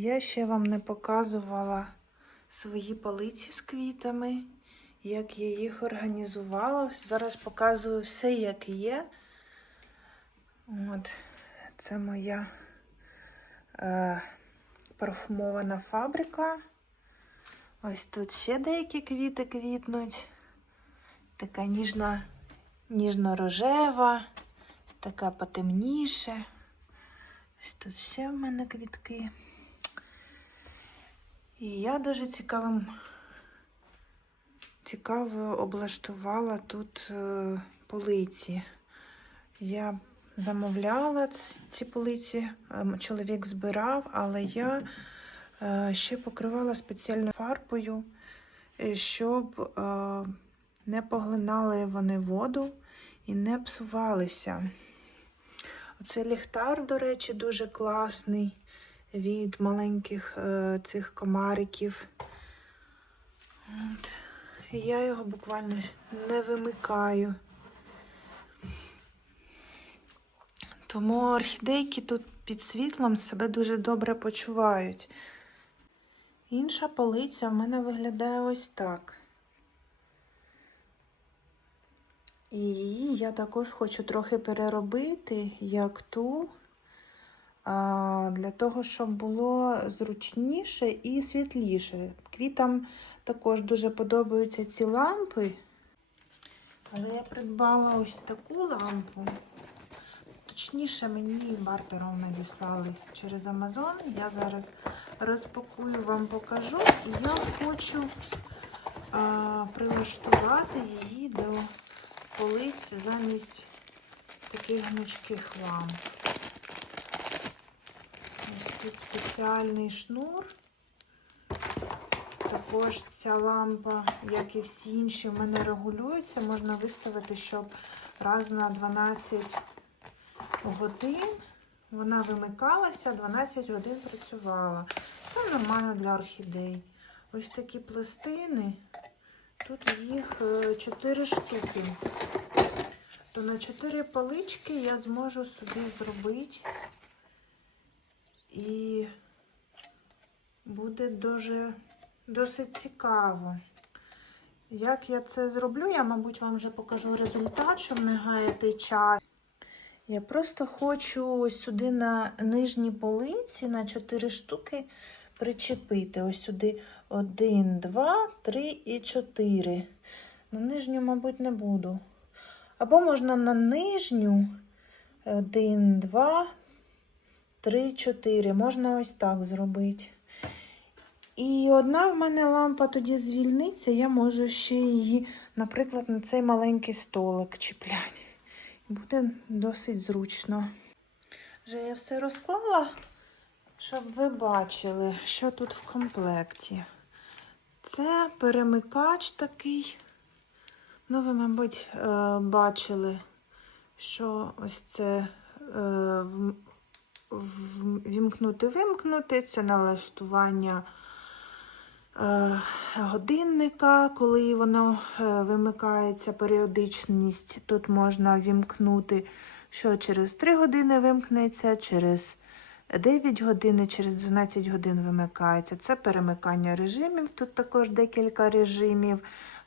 Я ще вам не показувала свої полиці з квітами, як я їх організувала. Зараз показую все, як є. От, це моя е, парфумована фабрика. Ось тут ще деякі квіти квітнуть. Така ніжна, ніжно-рожева, така потемніше. Ось тут ще в мене квітки. І я дуже цікавим, цікаво облаштувала тут е, полиці. Я замовляла ці полиці, ем, чоловік збирав, але я е, ще покривала спеціальною фарбою, е, щоб не поглинали вони воду і не псувалися. Оцей ліхтар, до речі, дуже класний від маленьких е, цих комариків. От. І я його буквально не вимикаю. Тому орхідейки тут під світлом себе дуже добре почувають. Інша полиця в мене виглядає ось так. І її я також хочу трохи переробити, як ту, для того, щоб було зручніше і світліше. Квітам також дуже подобаються ці лампи. Але я придбала ось таку лампу. Точніше, мені бартером надіслали через Амазон. Я зараз розпакую, вам покажу. І я хочу а, прилаштувати її до полиць замість таких гнучких ламп. Тут спеціальний шнур. Також ця лампа, як і всі інші, в мене регулюється. Можна виставити, щоб раз на 12 годин вона вимикалася, 12 годин працювала. Це нормально для орхідей. Ось такі пластини. Тут їх 4 штуки. То на 4 палички я зможу собі зробити. І буде дуже досить цікаво. Як я це зроблю, я, мабуть, вам вже покажу результат, щоб не гаяти час. Я просто хочу ось сюди на нижній полиці на 4 штуки причепити. Ось сюди 1, 2, 3 і 4. На нижню, мабуть, не буду. Або можна на нижню 1, 2, 3, 4. Можна ось так зробити. І одна в мене лампа тоді звільниться, я можу ще її, наприклад, на цей маленький столик чіпляти. Буде досить зручно. Вже я все розклала, щоб ви бачили, що тут в комплекті. Це перемикач такий. Ну, ви, мабуть, е, бачили, що ось це е, вімкнути-вимкнути, це налаштування е, годинника, коли воно вимикається періодичність. Тут можна вімкнути, що через 3 години вимкнеться, через 9 годин, через 12 годин вимикається. Це перемикання режимів. Тут також декілька режимів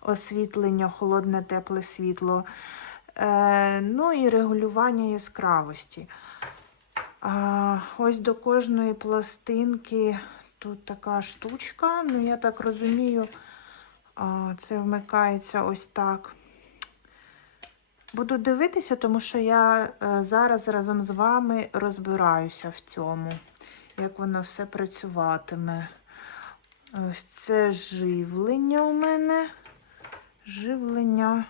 освітлення, холодне, тепле світло. Е, ну і регулювання яскравості. А, ось до кожної пластинки тут така штучка. Ну, я так розумію, а, це вмикається ось так. Буду дивитися, тому що я е, зараз разом з вами розбираюся в цьому, як воно все працюватиме. Ось це живлення у мене. Живлення.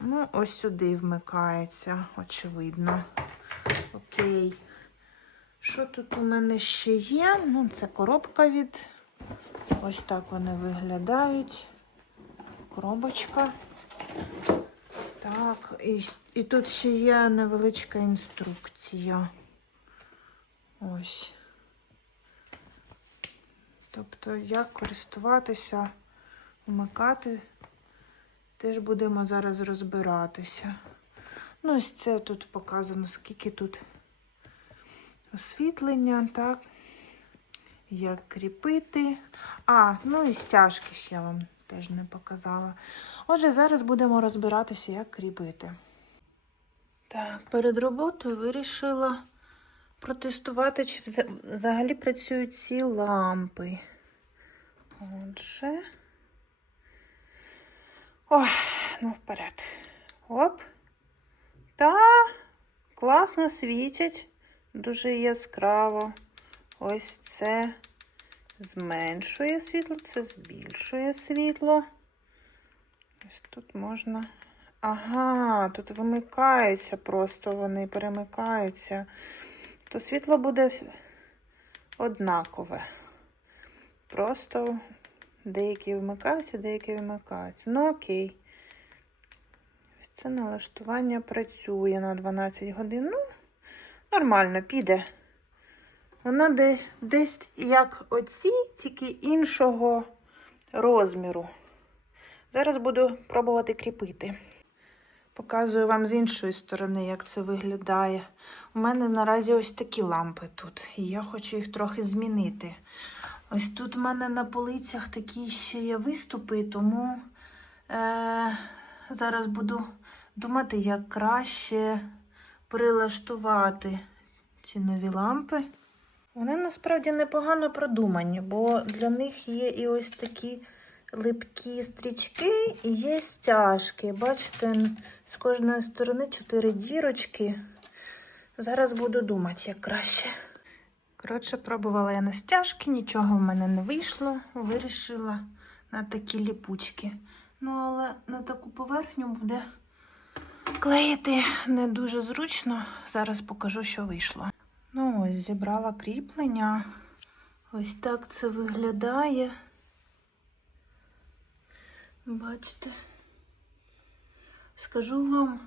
Ну, ось сюди вмикається, очевидно. Окей. Що тут у мене ще є? Ну, це коробка від. Ось так вони виглядають. Коробочка. Так, і, і тут ще є невеличка інструкція. Ось. Тобто, як користуватися, вмикати, теж будемо зараз розбиратися. Ну, ось це тут показано, скільки тут освітлення, так. як кріпити. А, ну і стяжки ще я вам теж не показала. Отже, зараз будемо розбиратися, як кріпити. Так, перед роботою вирішила протестувати, чи взагалі працюють ці лампи. Отже. Ой, ну вперед. Оп. Та класно світять. Дуже яскраво. Ось це зменшує світло, це збільшує світло. Ось тут можна. Ага, тут вимикаються просто, вони перемикаються. То світло буде однакове. Просто деякі вмикаються, деякі вимикаються. Ну окей. Це налаштування працює на 12 годин. Ну, нормально, піде. Вона де, десь як оці, тільки іншого розміру. Зараз буду пробувати кріпити. Показую вам з іншої сторони, як це виглядає. У мене наразі ось такі лампи тут, і я хочу їх трохи змінити. Ось тут в мене на полицях такі ще є виступи, тому е, зараз буду думати, як краще прилаштувати ці нові лампи. Вони насправді непогано продумані, бо для них є і ось такі липкі стрічки, і є стяжки. Бачите, з кожної сторони чотири дірочки. Зараз буду думати, як краще. Коротше, пробувала я на стяжки, нічого в мене не вийшло. Вирішила на такі ліпучки. Ну, але на таку поверхню буде клеїти не дуже зручно. Зараз покажу, що вийшло. Ну, ось зібрала кріплення. Ось так це виглядає. Бачите. Скажу вам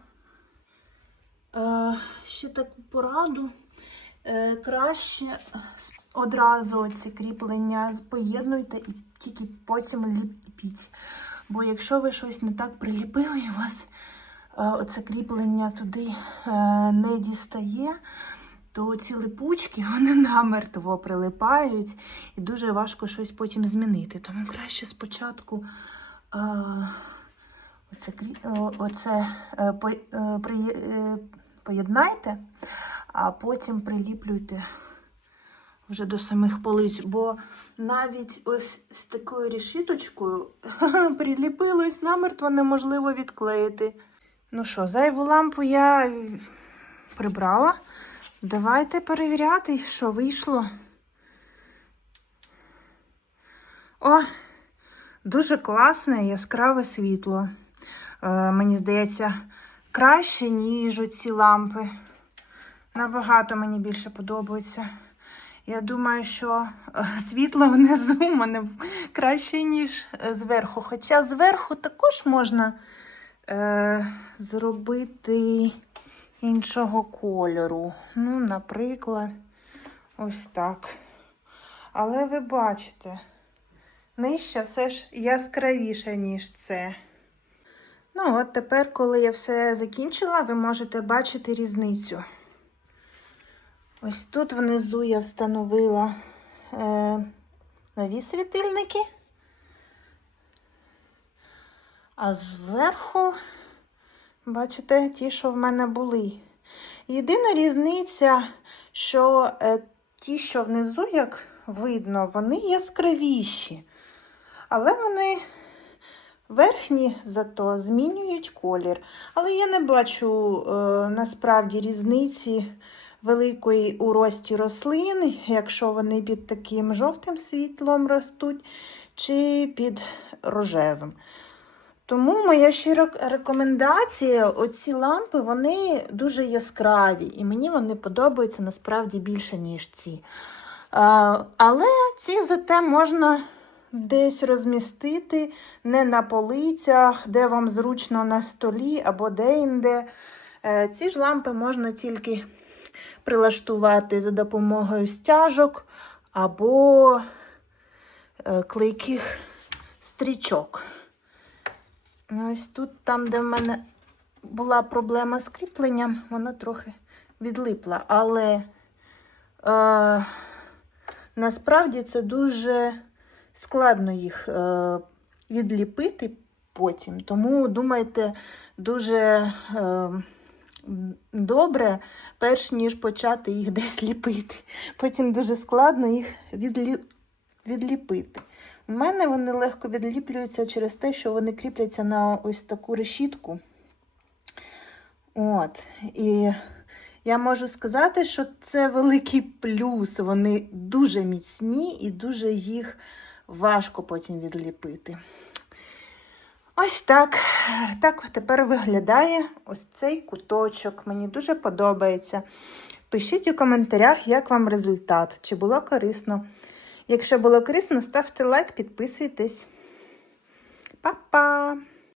е, ще таку пораду. Е, краще одразу ці кріплення поєднуйте і тільки потім ліпіть. Бо якщо ви щось не так приліпили, у вас оце кріплення туди е, не дістає, то ці липучки вони намертво прилипають і дуже важко щось потім змінити. Тому краще спочатку е, оце, оце е, е, е, поєднайте, а потім приліплюйте вже до самих полиць. Бо навіть ось з такою решіточкою приліпилось намертво неможливо відклеїти. Ну що, зайву лампу я прибрала. Давайте перевіряти, що вийшло. О, дуже класне яскраве світло. Е, мені здається, краще, ніж оці лампи. Набагато мені більше подобається. Я думаю, що е, світло внизу мене краще, ніж е, зверху. Хоча зверху також можна е, зробити іншого кольору. Ну, наприклад, ось так. Але ви бачите, нижче все ж яскравіше, ніж це. Ну, от тепер, коли я все закінчила, ви можете бачити різницю. Ось тут внизу я встановила е, нові світильники. А зверху, бачите, ті, що в мене були. Єдина різниця, що е, ті, що внизу, як видно, вони яскравіші. Але вони верхні зато змінюють колір. Але я не бачу е, насправді різниці великої у рості рослин, якщо вони під таким жовтим світлом ростуть, чи під рожевим. Тому моя щира рекомендація: оці лампи вони дуже яскраві, і мені вони подобаються насправді більше, ніж ці. Але ці зате можна десь розмістити не на полицях, де вам зручно на столі або де-інде. Е, Ці ж лампи можна тільки прилаштувати за допомогою стяжок або е, клейких стрічок. Ось тут, там, де в мене була проблема з кріпленням, вона трохи відлипла. Але е, насправді це дуже складно їх е, відліпити потім. Тому думайте дуже е, добре, перш ніж почати їх десь ліпити. Потім дуже складно їх відлі... відліпити. У мене вони легко відліплюються через те, що вони кріпляться на ось таку решітку. От. І я можу сказати, що це великий плюс. Вони дуже міцні і дуже їх важко потім відліпити. Ось так. Так тепер виглядає ось цей куточок. Мені дуже подобається. Пишіть у коментарях, як вам результат, чи було корисно. Якщо було корисно, ставте лайк, підписуйтесь. Па-па!